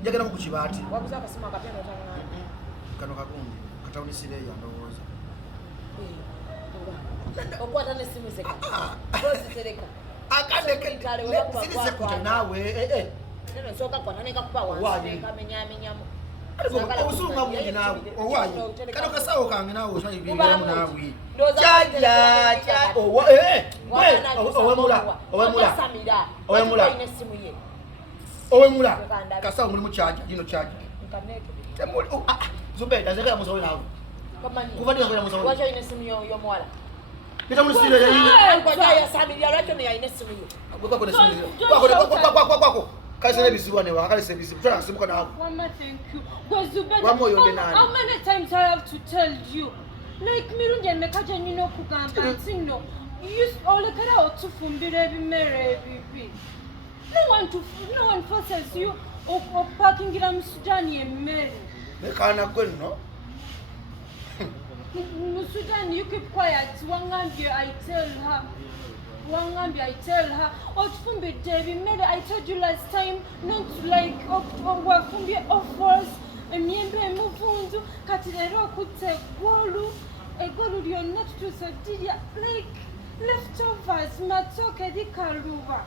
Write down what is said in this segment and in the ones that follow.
njagala ku kibati wabuza akasima kapeno tangana kano kagundi katawunisire ya ndowooza okwata n'essimu zeka bozitereka akandeke sirisekuta naawe neno nsooka kwana nekakupa wansi kamenyamenyamu obusunga bungi naawe owaayi kano kasawo kange naawe osayibiramu naawe jaja owemula kasawo mulimu kyaja gino kyaja Zubedah zakaya musawe naawe kuvadira kwera musawe wacho ine simu y'omuwala Kita mulisire ya yini kwa ya samira lwacho ne yaine simu yo kwa kwa simu kwa kaisele bizibu ne wa kaisele bizibu tuna simuka nawe Mama thank you go Zubedah how many times I have to tell you like mirundi emekaje nyino kugamba ntino you ole kara otufumbire ebimere bibi no one forces you of parking gira Musudan yemmere mekana kwenno Musudan, you keep quiet. Wangambia, I tell her. Otfumbi Devi, maybe I told you last time not like Wafumbi offers. Miembe mufundu katilero kute golu. Egolu you're not to so did like leftovers matoke di kaluva.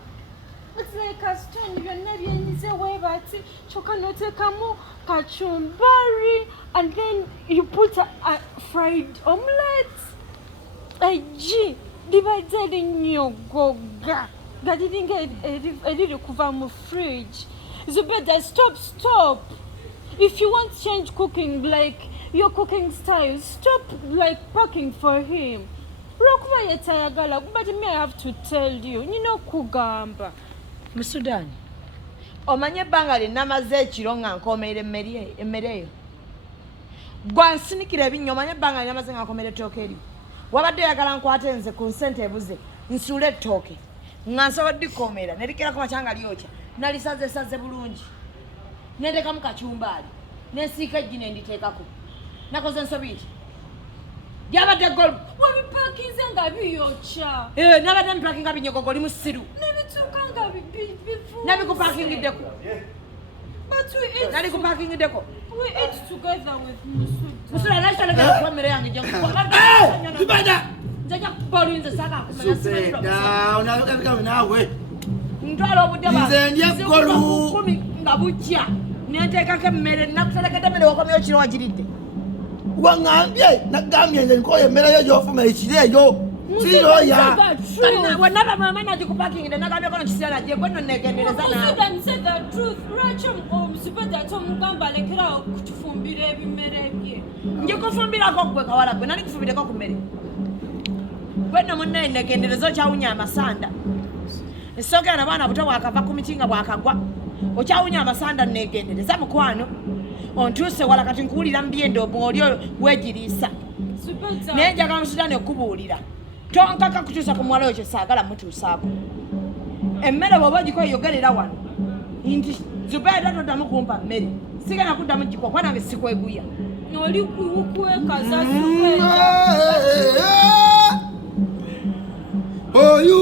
It's like a stone, you're never in the way, but chokanote kamo kachumbari, and then you put a fried omelette. A G divided in your goga. That didn't get a little kuvamu fridge. Zubedah, stop. If you want to change cooking, like your cooking style, stop like packing for him. Rokuma yetayagala, but me I have to tell you, kugamba. Musudan omanye banga linamaze ekiro nga nkomeere emmere eyo gwansinikira ebinyo omanye banga linamaze nga nkomeere ettooke eri wabadde oyagala nkwate nze ku nsente ebuze nsuule ettooke nga nsobodde dikomeera nerikirako makyanga lyokya nalisaze bulungi nendekamu kacumbaali nensiika ejji nenditeekako nakoze nsobi ki gyabadde golu wabipakinze nga biyokya nabadde mipakinga binyogogo oli musiru nebituuka nga bifu nabikupakingiddeko but we eat nalikupakingiddeko we eat together with Musudan nakitolekera kuba mmere yange Zubedah nzajja kukuba oluyinza Zubedah unalukabikamu naawe ntwala obudde nze ndya golu 10 nga bukya nenteekako emmere nakuterekedde emmere wakomyeyo kiro wagiridde wangambye nagambye nze nkoye emmere yo gy'ofuma ekiro eyo siroya wenaba mama nagikupakingire nagambye kono kisira gye gwe nno negendereza Musudan said the truth Rachel Zubedah tomugamba alekerawo kutufumbira ebimere bye njikufumbirako gwe kawala gwe nali kufumbireko ku mmere gwe nno munnaye negendereza okyawunya amasanda essoogera nabaana buto bwakava ku miti nga bwakagwa okyawunya amasanda negendereza mukwano ontuuse wala kati nkuwulira mubyendo oli weegiriisa naye njagala Musudan okubuulira tonkaka kutuusa ku muwala oyo kyesaagala mutuusaako emmere bw'oba ogiko yogerera wano nti Zubedah toddamu kumpa mmere sigenda kuddamu gikwa kuba nange sikweguya oli kukwekaza Zubedah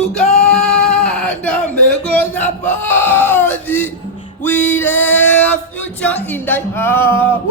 Uganda may go the body with a future in thy heart.